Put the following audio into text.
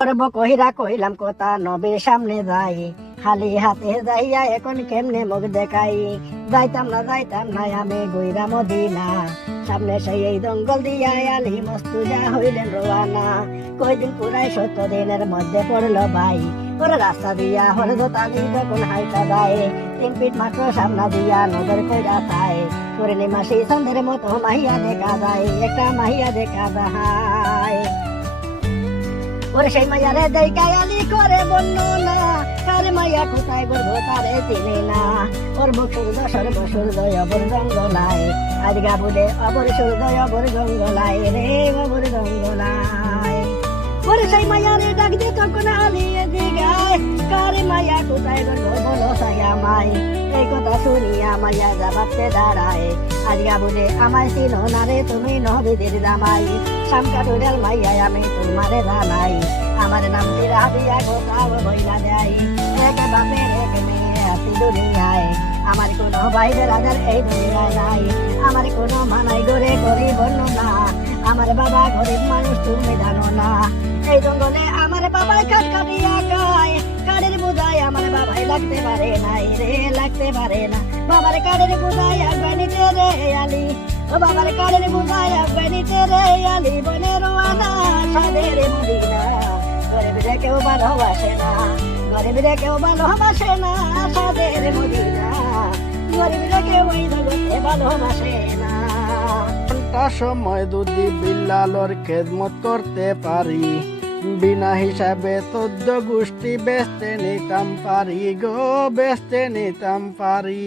করব কহিরা কহিলাম কথা নবীর সামনে যাই, খালি হাতে যাইয়া এখন কেমনে মুখ দেখাই। যাইতাম না আমি গইরা মদিনা, সামনে সেই এই জঙ্গল দিয়া আলি মস্তুজা হইলেন রোয়ানা। কয়দিন পুরাই 70 দিনের মধ্যে পড়লো ভাই, ওরা রাস্তা দিয়া হরদতালি যখন হাইটা যায়, 3 ফিট মাত্র সামনা দিয়া নজর কইরা চায়। পূর্ণিমা সেই সন্ধ্যের মতো মাহিয়া দেখা যায়, একটা মাহিয়া দেখা যায়। ওরে সেই মাইয়ারে দেখায় আলি করে বর্ণনা, কার মাইয়া কোথায় গর্ব তারে চিনে না। ওর বুক সূর্য সর্বসূর্যয় অবর জঙ্গলায়, আজগা বলে অবর সূর্যয় অবর জঙ্গলায় রে অবর জঙ্গলায়। ওরে সেই মাইয়ারে ডাক দিয়ে তখন আলি দিগায়, কার মাইয়া কোথায় গর্ব বলো সাইয়া মাই। এই কথা শুনিয়া মাইয়া জবাবতে দাঁড়ায়, আজগা বলে আমায় চিনো না রে তুমি নবীদের জামাই। শামকাটুরেল মাইয়া আমি তোমারে জানাই, আমার নাম রাবিয়া গোসাও বইলা দেয়। এক বাপের এক মেয়ে আছি দুনিয়ায়, আমার কোনো ভাই বেড়াদের এই দুনিয়ায় নাই। আমার কোনো মানাই গড়ে গরিব বর্ণনা, আমার বাবা গরিব মানুষ তুমি জানো না। এই জঙ্গলে আমার বাবাই কাঠ কাটিয়া খায়, কাঠের বোঝায় আমার বাবাই লাগতে পারে নাই রে লাগতে পারে না। বাবার কাঠের বোঝায় আফগানিতে রে আলি, ও বাবার কাঠের বোঝায় আফগানিতে রে আলি। বনের আনা সাদের মদিনা, গরিবরে কেউ ভালোবাসে না, গরিবরে কেউ ভালোবাসে না। সাদের মদিনা, গরিবরে কেউ ওই জগতে ভালোবাসে না। ঘন্টা সময় যদি বিল্লালর খেদমত করতে পারি, বিনা হিসাবে 14 গোষ্ঠী বেচতে নিতাম পারি গো, বেচতে নিতাম পারি।